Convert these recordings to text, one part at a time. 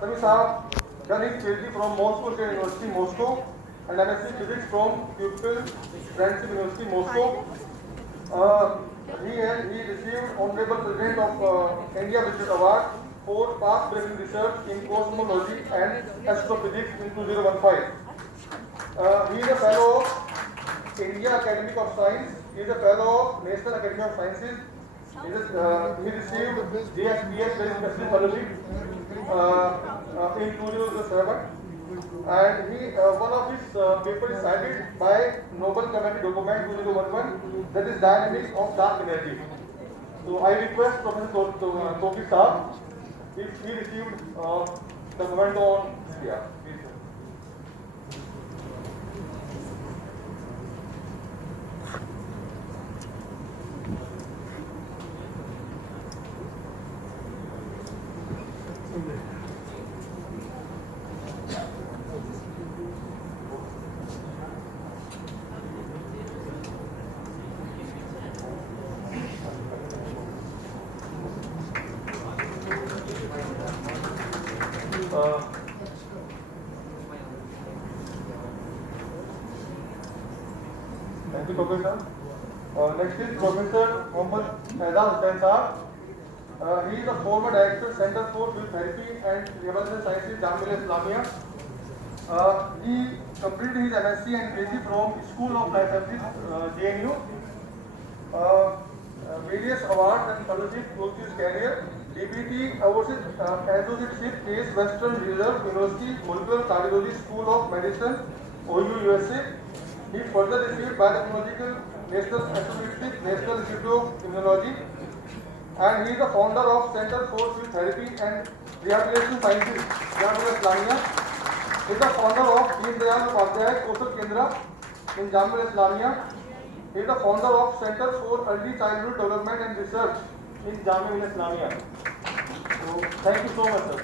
Sami Saab done his PhD from Moscow State University, Moscow, and MSc Physics from Pupil Friendship University, Moscow. He received Honorable President of India Visit Award for path-breaking research in cosmology and astrophysics in 2015. He is a fellow of India Academy of Science. He is a fellow of National Academy of Sciences. He received JSPS Very Special Fellowship in 2007, and one of his papers is cited by Nobel Committee document 2011, that is Dynamics of Dark Energy. So I request Professor Tawfiq Saab, if he received the comment on here. Thank you, Professor. Next is Professor Mohammad Faizan Hussain Saab. He is a former director, Center for Field Therapy and Rehabilitation Sciences, Jamia Islamia. He completed his MSc and PhD from School of Life Sciences, JNU. Various awards and fellowships through his career. DBT Associateship Case Western Reserve University Molecular Cardiology School of Medicine, OU, USA. He further received Biotechnological National Astrophysics National Institute of Immunology, and he is the founder of Center for Field Therapy and Rehabilitation Sciences, Jamia Islamia. He is the founder of Deen Dayal Upadhyay Kaushal Kendra in Jamia Islamia. He is the founder of Center for Early Childhood Development and Research in Jamia Islamia. So, thank you so much, sir.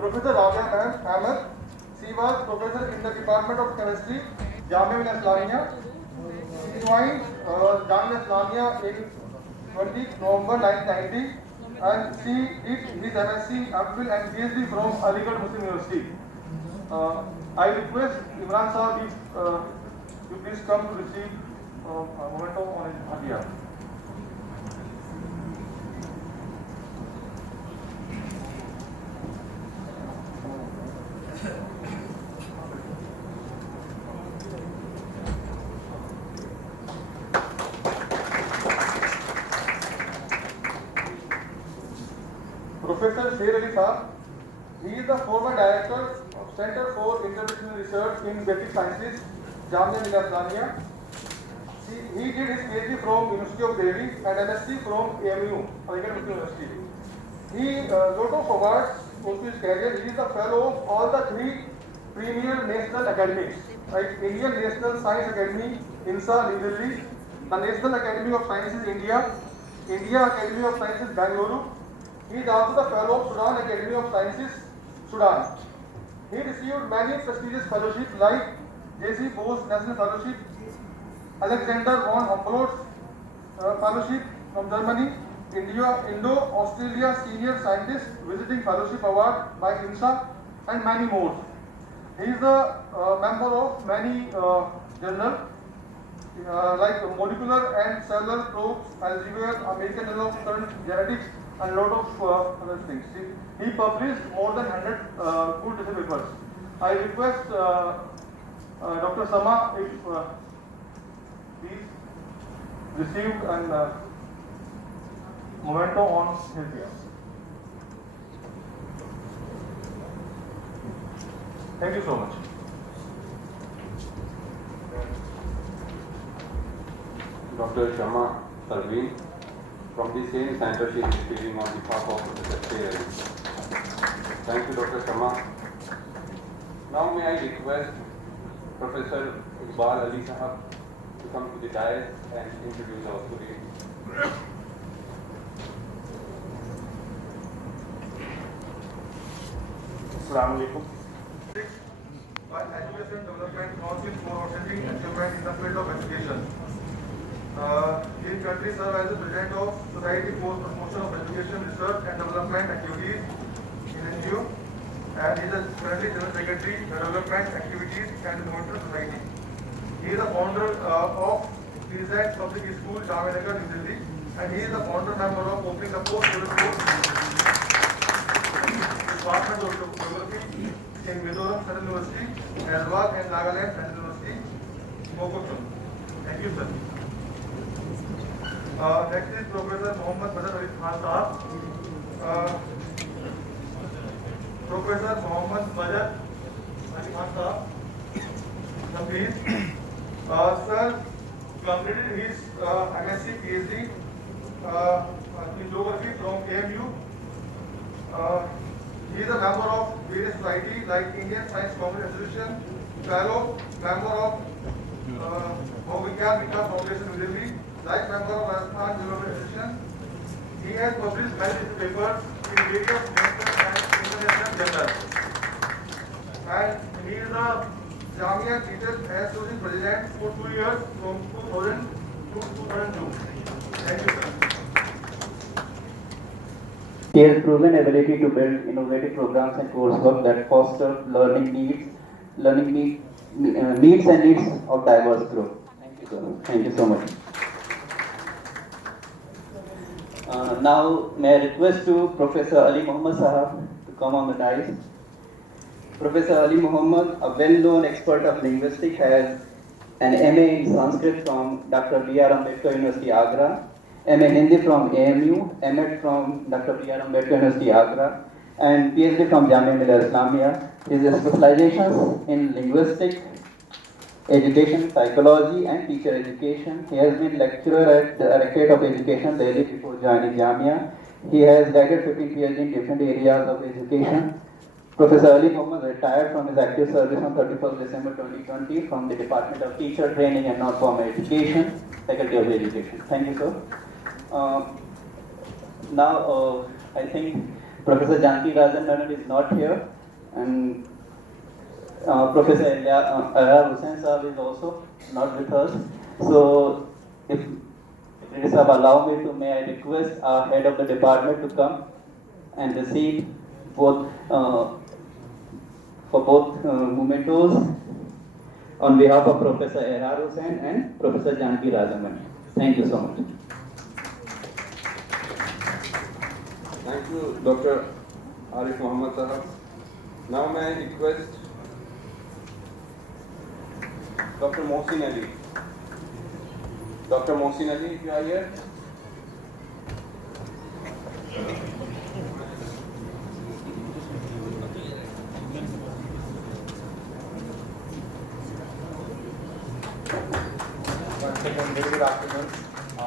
Professor Rabia Ahmed, she was professor in the Department of Chemistry, Jamia Islamia. She joined Jamia Islamia in 20 November 1990, and she did his MSc, MPhil and PhD from Aligarh Muslim University. I request Imran Saab if you please come to receive a memento on his Hadiya. Professor Sher Ali Saab, he is the former director of Center for Interdisciplinary Research in Basic Sciences, Jamia Islamia. He did his PhD from University of Delhi and MSc from AMU, Aligarh Muslim University. He lot of awards for his career. He is a fellow of all the three premier national academies, like Indian National Science Academy, INSA, New Delhi, the National Academy of Sciences, India, India Academy of Sciences, Bangalore. He is also the fellow of Sudan Academy of Sciences, Sudan. He received many prestigious fellowships like J.C. Bose National Fellowship, Alexander von Humboldt Fellowship from Germany, Indo-Australia Senior Scientist Visiting Fellowship Award by INSA, and many more. He is a member of many journals like Molecular and Cellular Probes, Elsevier, American Journal of Current Genetics, and a lot of other things. He published more than 100 good research papers. I request Dr. Sama if please received an memento on his year. Thank you so much. Dr. Shama Sarveen, from the same center, she is speaking on behalf of Professor Sher Ali. Thank you, Dr. Shama. Now may I request Professor Iqbal Ali Sahab to come to the dais and introduce our students. Assalamu alaikum. Education development, council for achieving achievement in the field of education. He is currently served as the President of Society for Promotion of Education, Research and Development Activities in NGO, and he is currently General Secretary, Development Activities and Development Society. He is the founder of Present Public School, Jamnagar, New Delhi, and he is the founder member of Opening the Post-Student Course Department of Geography in Mizoram Central University, as well as Nagaland Central University, Mokochung. Thank you, sir. Next is Professor Mohammad Badr Ali Khan Sahab. Professor Mohammad Badr Ali Khan Sahab. Please. Sir completed his MSc PhD in geography from AMU. He is a member of various societies like Indian Science Congress Association, fellow, member of Bhogyan Vikas Foundation New Delhi, like member of Rajasthan Development Association. He has published many papers in various national and international journals. And he is a Jamia Teachers Association President for 2 years from 2000 to 2002. Thank you, sir. He has proven ability to build innovative programs and coursework that foster needs and needs of diverse group. Thank you, sir. Thank you so much. Now, may I request to Professor Ali Muhammad Sahab to come on the dais. Professor Ali Muhammad, a well-known expert of linguistics, has an MA in Sanskrit from Dr. B.R. Ambedkar University, Agra, MA Hindi from AMU, MA from Dr. B.R. Ambedkar University, Agra, and PhD from Jamia Millia Islamia. His specializations in linguistics, education, psychology, and teacher education. He has been lecturer at the Directorate of Education, Delhi, before joining Jamia. He has guided 15 PhD in different areas of education. Professor Ali Muhammad retired from his active service on 31st December 2020 from the Department of Teacher Training and Non-Formal Education, Faculty of Education. Thank you, sir. Now, I think Professor Janki Rajan Madam is not here, and Professor Ayar Hussain Sahab is also not with us. So, if please allow me to, may I request our head of the department to come and receive both for both mementos on behalf of Professor Ayar Hussain and Professor Janki Rajan. Thank you so much. Thank you, Dr. Arif Muhammad Sahab. Now may I request Dr. Mohsin Ali. Dr. Mohsin Ali, if you are here. Once again, very good afternoon. I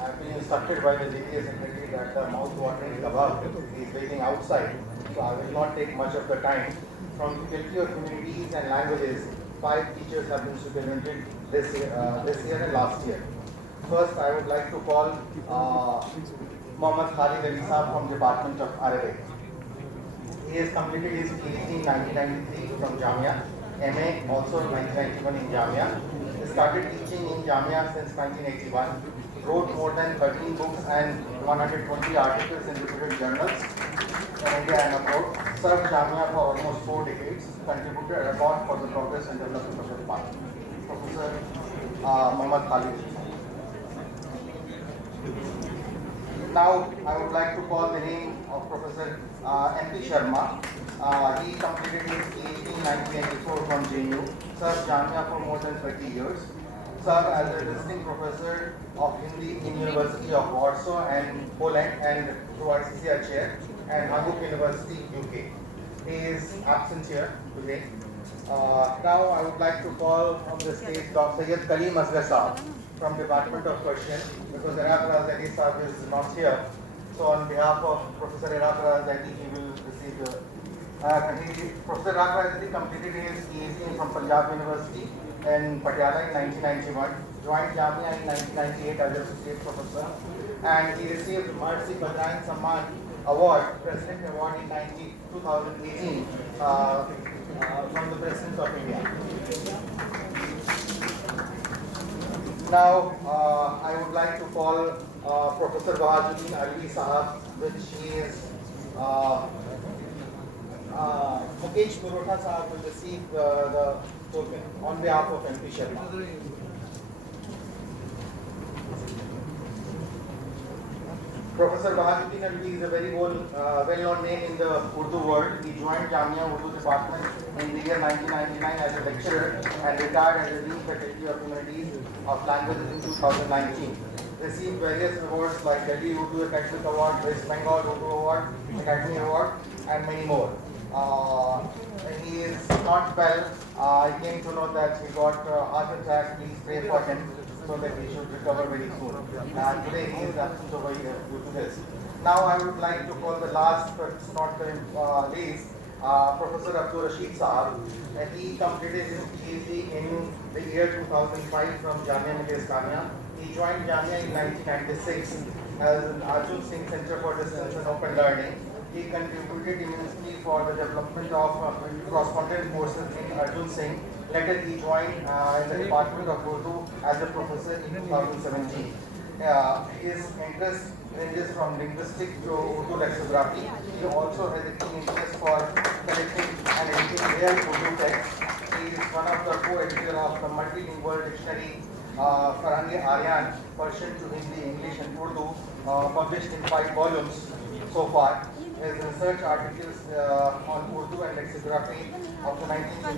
have been instructed by the JTA Secretary that the mouth-watering kebab is waiting outside, so I will not take much of the time. From Faculty of Humanities and Languages, 5 teachers have been supplemented this year and last year. First, I would like to call Mohammad Khalid Ali Saab from Department of Arabic. He has completed his PhD in 1993 from Jamia, MA also in 1991 in Jamia. He started teaching in Jamia since 1981, wrote more than 13 books and 120 articles in reputed journals in India and abroad, served Jamia for almost 4 decades, contributed a lot for the progress and development of the department. Professor Mohammad Khalid. Now, I would like to call the name of Professor M.P. Sharma. He completed his PhD in 1984 from JNU, served Jamia for more than 30 years, served as a visiting professor of Hindi in University of Warsaw and Poland and through ICCR chair, and Hamburg University, UK. He is absent here today. Now, I would like to call on the stage Dr. Sayyid Kaleem Asghar Saab from Department of Persian, because Iraq Razadi Saab is not here. So on behalf of Professor Iraq Razadi, he will receive the Professor Iraq Razadi completed his PhD from Punjab University in Patiala in 1991, joined Jamia in 1998 as associate professor, and he received Mercy Badrain Samman Award, President Award in 2018 from the President of India. Now, I would like to call Professor Bahajuddin Alvi Sahab, which is Mukesh Murotha Sahab will receive the token on behalf of MP Sharma. Professor Bahajuddin Alvi is a very well-known name in the Urdu world. He joined Jamia Urdu Department in the year 1999 as a lecturer and retired as a Dean Faculty of Humanities of Languages in 2019. Received various awards like Delhi Urdu Academic Award, West Bengal Urdu Award, Academy Award, and many more. He is not well. I came to know that he got heart attack. Please pray for him so that he should recover very soon. And today he is absent over here due to this. Now I would like to call the last but not the least, Professor Abdul Rashid Sahab. He completed his PhD in the year 2005 from Jamia Millia Islamia. He joined Jamia in 1996 as an Arjun Singh Center for Distance and Open Learning. He contributed immensely for the development of correspondence courses in Arjun Singh. Later he joined in the Department of Urdu as a professor in 2017. His interest ranges from linguistics to Urdu lexicography. He also has a keen interest for collecting and editing rare Urdu texts. He is one of the co-editors of the multilingual dictionary Farhang-e Aryan, Persian to Hindi, English and Urdu, published in 5 volumes so far. His research articles on Urdu and lexicography of the 19th